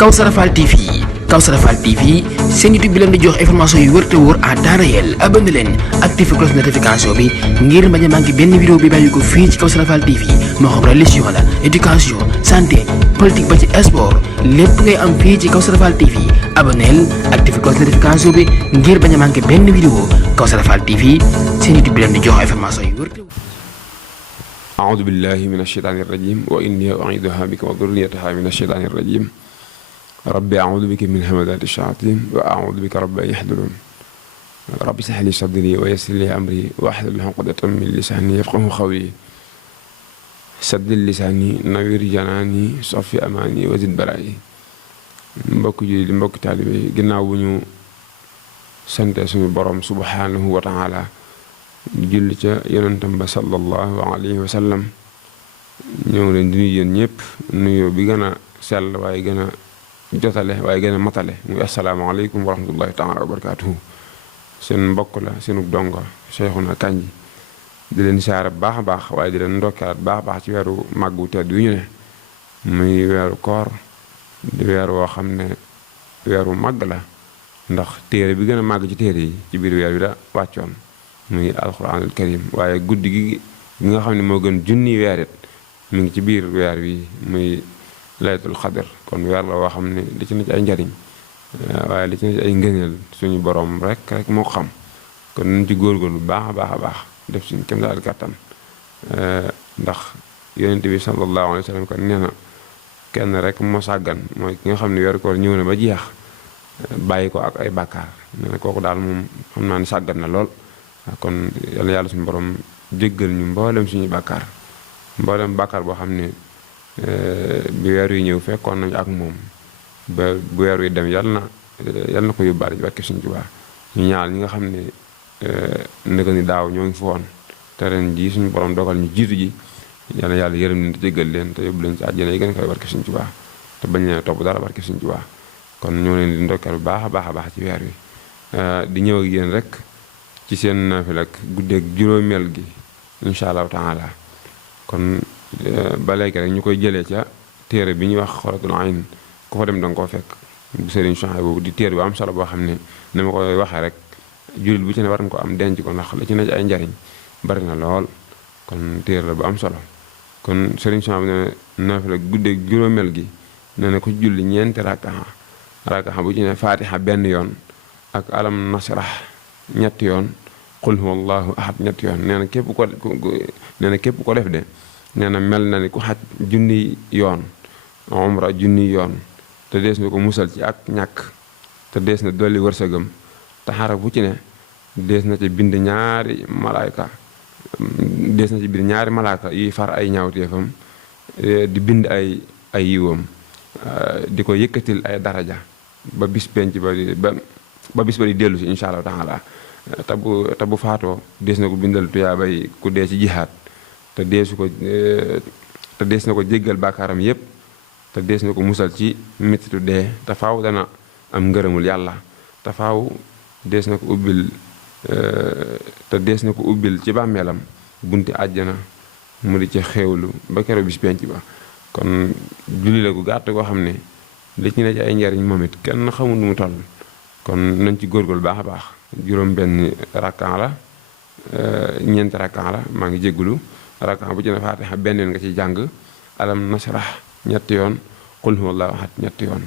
Kawsara Fall TV Kawsara Fall TV seen YouTube bi leen di jox information yu wër te wóor à temps réel. abonné leen activé cloche notification bi ngir bañ a manqué benn vidéo bi bàyyi ko fii ci Kawsara Fall TV moo xam religion la éducation santé politique ba ci sport lépp ngay am fii ci Kawsara Fall TV. abonneel activé cloche notification bi ngir bañ a manqué benn vidéo. Kawsara Fall TV seen YouTube bi leen di jox information yu wër te wóor. أعوذ بالله من الشيطان الرجيم وإني أعيذها بك وذريتها من الشيطان الرجيم ربي أعوذ بك من همزات الشياطين وأعوذ بك رب أن يحضرون رب اشرح لي صدري ويسر لي أمري واحلل عقدة من لساني يفقهوا قولي سدد لساني نوّر جناني صفي أماني وزد برائي mbokk ji di mbokk taalibe yi ginnaaw bu ñu sante suñu borom subhanahu wa taala di julli ca yonentam ba sallallahu alayhi wa sallam ñoo ngi leen di nuyu yéen ñëpp nuyoo bi gën a sell waaye gën a jotale waaye gën a matale muy asalaamaaleykum wa rahmatullahi taala wa barakaatuhu seen mbokk la seenu dongo Cheikhouna Kandji di leen siyaare bu baax a baax waaye di leen ndokkeelaat baax a baax ci weeru màggu tedd yu ñu ne muy weeru koor di weer woo xam ne weeru màgg la ndax téere bi gën a màgg ci téere yi ci biir weer bi da wàccoon muy alquranul karim waaye guddi gi nga xam ne moo gën junni weer it mu ngi ci biir weer wi muy laylatul xadr kon weer la woo xam ne li ci na ci ay njariñ waaye li ci na ci ay ngëneel suñu borom rek moo ko xam kon nañ ci góorgóorlu baax a baax a baax def suñu kem daal kàttan ndax yonent bi sallallahu alayhi wa sallam kon nee na kenn rek moo sàggan mooy ki nga xam ne weeru koor ñëw na ba jeex bàyyi ko ak ay bàkkaar nee na kooku daal moom xam naa ne sàggan na lool kon yàlla suñu borom jéggal ñu mboolem suñu bàkkaar mboolem bàkkaar boo xam ne bi weer yi ñëw fekkoon nañu ak moom ba bu weer yi dem yàlla na ko yóbbaale ci barke suñu Tuubaa ñu ñaal ñi nga xam ne ndëgg ni daaw ñoo ngi fi woon te ren ji suñu borom dogal ñu jiitu ji yàlla yërëm leen te jéggal leen te yóbbu leen ci àjjana yi gën a koy barke suñu Tuubaa te bañ leen topp dara barke suñu Tuubaa kon ñoo leen di ndokkeel bu baax a baax a baax ci weer wi di ñëw ak yéen rek ci seen naafila ak guddeeg juróomeel gi incha allahu taala kon ba léegi rek ñu koy jëlee ca téere bi ñuy wax Xuratul Ayn ku fa dem da nga koo fekk bu sëriñ Chouaïb boobu di téere bu am solo boo xam ne ni ma koy waxee rek jullit bu ci ne war nga ko am denc ko ndax la ci ne ci ay njariñ bari na lool kon téere la bu am solo kon sëriñ Chouaïb ne naafila guddeeg juróomeel gi nee na ko julli ñeenti rakaxa bu ci ne fatiha benn yoon ak alam nasrah ñetti yoon qul huwa allahu ahad ñetti yoon nee na képp ko def de nee na mel na ni ku xaj junni yoon umra junni yoon te dees na ko musal ci ak ñàkk te dees na dolli wërsëgam te xaraf bu ci ne dees na ci bind ñaari malaaka yuy far ay ñaawteefam di bind ay yiwam di ko yëkkatil ay daraja ba bis penc ba bis ba di dellu si incha allah taala te bu faatoo dees na ko bindal tuyaabay ku dee ci jihaat te dees na ko jéggal bàkkaaram yépp te dees na ko musal ci mettitu dee te faaw dana am ngërëmul yàlla te faaw dees na ko ubbil ci bàmmeelam bunti àjjana mu di ci xéewlu ba keroog bis penc ba kon julli la gu gàtt koo xam ne li ci ne ci ay njariñ moom it kenn xamul nu mu toll kon nañ ci góorgóorlu baax a baax juróom benn rakkan la ñeenti rakkan la maa ngi jéggulu rakkan bu ci ne faatiha benn yoon nga ci jàng alam nasrah ñetti yoon qul huwa allahu ahad ñetti yoon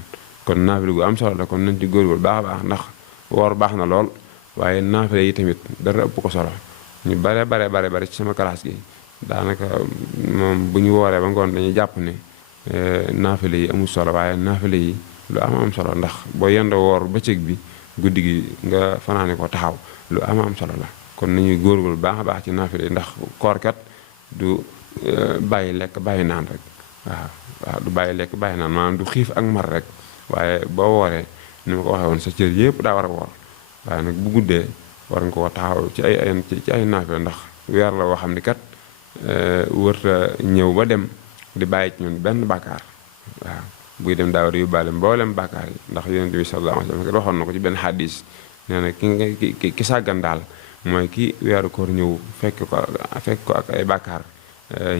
kon naafila gu am solo la kon nañ ci góorgóorlu baax a baax ndax woor baax na lool waaye naafila yi tamit dara ëpp ko solo ñu bare ci sama classe gi daanaka moom bu ñu wooree ba ngoon dañuy jàpp ne naafila yi amul solo waaye naafila yi lu am solo ndax boo yendoo woor bëccëg bi guddi gi nga fanaane ko taxaw lu am solo la kon nañuy góorgóorlu baax a baax ci naafila yi ndax koorkat du bàyyi lekk bàyyi naan rek waaw du bàyyi lekk bàyyi naan maanaam du xiif ak mar rek waaye boo wooree ni ma ko waxee woon sa cër yëpp daa war a woor waaye nag bu guddee war nga ko taxaw ci ay naafila ndax weer la woo xam ni kat wërta ñëw ba dem di bàyyi ci ñun benn bàkkaar waaw buy dem daa war a yóbbaale mboolem bàkkaar yi ndax yonent bi sallallahu alayhi wa sallam waxoon na ko ci benn xadis nee na ki sàggan daal mooy ki weeru koor ñëw fekk ko ak ay bàkkaar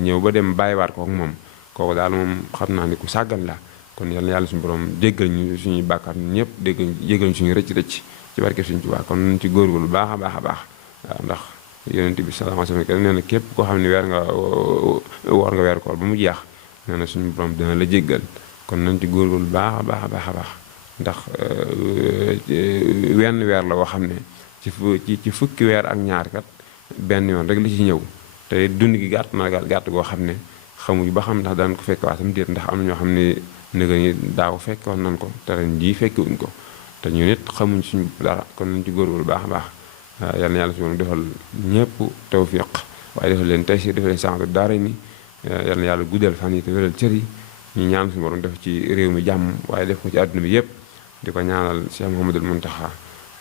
ñëw ba dem bàyyiwaat ko ak moom kooku daal moom xam naa ni ku sàggan la kon yal na yàlla suñu borom jéggal ñu suñuy bàkkaar ñun ñëpp jéggal ñu suñu rëcc ci barke Sëriñ Tuubaa kon nañ ci góorgóorlu lu baax a baax a baax waaw ndax yonent bi sallallahu alayhi wa sallam nee na képp koo xam ne woor nga weer koor ba mu jeex nee na suñu borom dina la jéggal kon nañ ci góorgóorlu lu baax a baax a baax a baax ndax wenn weer la woo xam ne ci fukki weer ak ñaar kat benn yoon rek la ci ñëw te dund gi gàtt na gàtt goo xam ne xamuñu ba xam ndax daan ko fekk waatam déet ndax am na ñoo xam ne nëga ñi daaw fekkoon nañ ko te ren jii fekkewuñ ko te ñu nit xamuñ suñu dara kon nañ ci góorgóorlu baax a baax yal na yàlla suñu defal ñëpp tawfiq waaye defal leen taysiir defal leen saxatu daara ni yal na yàlla guddal fan yi te wéral cër yi ñu ñaan suñu borom def ci réew mi jàmm waaye def ko ci àdduna bi yëpp di ko ñaanal Cheikh Mouhamadoul Mountakha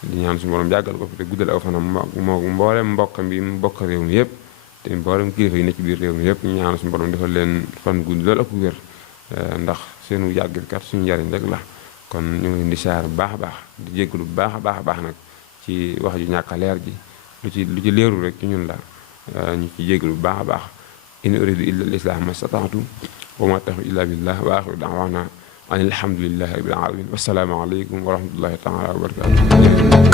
di ñaan suñu borom jàggal ko fi te guddal aw fanam moo mboolem mbokkam bi mu bokk réew mi yëpp te mboolem kilifa yi nekk ci biir réew mi yëpp ñu ñaanal suñu borom defal leen fan gudd loolu ëpp wér ndax seenu yàgg kat suñu njariñ rek la kon ñu ngi leen di saar bu baax a baax di jéggalu bu baax a baax a baax nag ci wax ju ñàkk a leer ji lu ci leerul rek ci ñun la ñu ci jéggalu bu baax a baax in uridu illa al islah ma stata'tu wa ma tawfiqi illa billah wa axiru da'wana an alhamdulillahi rabbil alamin wassalaamu aleykum wa rahmatullahi taala wa barakatuh.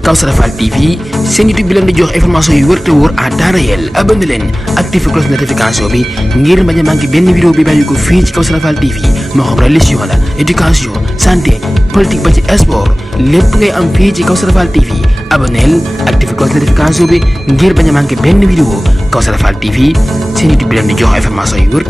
Kawsara Fall TV seen YouTube bi leen di jox information yu wër te wóor à temps réel abonné leen activé cloche notification bi ngir bañ a manqué benn vidéo bi bàyyi ko fii ci Kawsara Fall TV moo xam religion la éducation santé politique ba ci sport lépp ngay am fii ci Kawsara Fall TV abonneel activé cloche notification bi ngir bañ a manqué benn vidéo Kawsara Fall TV seen YouTube bi leen di jox information yu wër